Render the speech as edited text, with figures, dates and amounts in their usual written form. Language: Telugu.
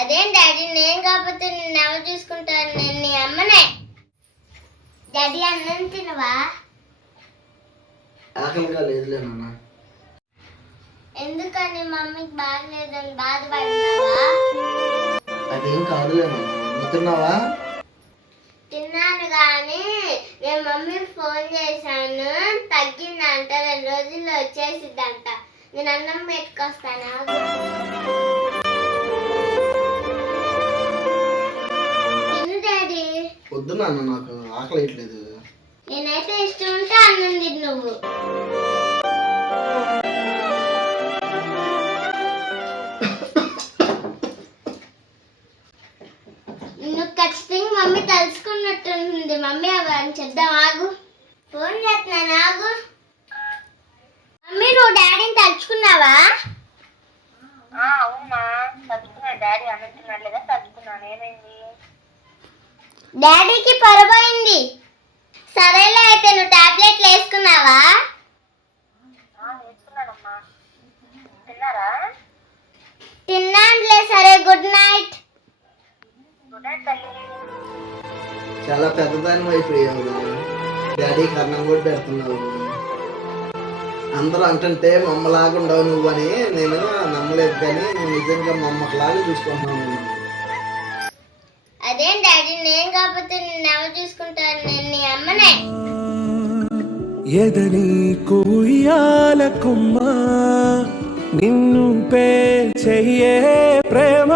అదేం డాడీ, నేను కాకపోతే నిన్ను ఎవరు చూసుకుంటాను? నేను నీ అమ్మనే. డాడీ అన్నం తినవా? ఆకలిగా లేదులే నాన్న. ఎందుకని మమ్మీకి బాగలేదని బాధపడినావా? అదేం కాదులే నాన్న. నువ్వు తిన్నావా? తిన్నాను కానీ నేను మమ్మీకి ఫోన్ చేశాను, తగ్గిందంట, 2 రోజుల్లో వచ్చేసిద్దంట. నేను అన్నం పెట్టుకొస్తాను. తిను డాడీ. వద్దు నాన్న, నాకు ఆకలి వేయట్లేదు. నేనైతే ఇష్టం ఉంటే అన్నం తిను నువ్వు. నువ్వు ఖచ్చితంగా మమ్మీ తలుచుకున్నట్టుంది. మమ్మీ అని చెప్దాం, ఆగు. ఫోన్ చేస్తున్నాను, ఆగు. మమ్మీ, నువ్వు డాడీని తలుచుకున్నావా? అవునా, తలుచుకున్నా. డాడీ అన్నట్టున్నాడు లేదా? తలుచుకున్నాను. ఏమైంది? డాడీకి పొరపోయింది. సరేలే, అయితే నువ్వు టాబ్లెట్లు వేసుకున్నావా? వేసుకున్నానమ్మా. తిన్నారా? తిన్నానులే. సరే, గుడ్ నైట్. గుడ్ నైట్ తల్లి. చాలా పెద్దదాని అయిపోయావు. డాడీకి అన్నం కూడా పెడుతున్నావు. అందరూ అంటుంటే మమ్మలాగా ఉండవు నువ్వు అని నేను నమ్మలేదు, కానీ నువ్వు నిజంగా మమ్మలాగా చూసుకుంటున్నావు. అదేం డాడీ, నేను కాకపోతే నిన్ను ఎవరు చూసుకుంటాను? నేను నీ అమ్మనే. ఎదని కుయ్యాల కుమ్మ నిన్ను పే చెయ్యే ప్రేమ.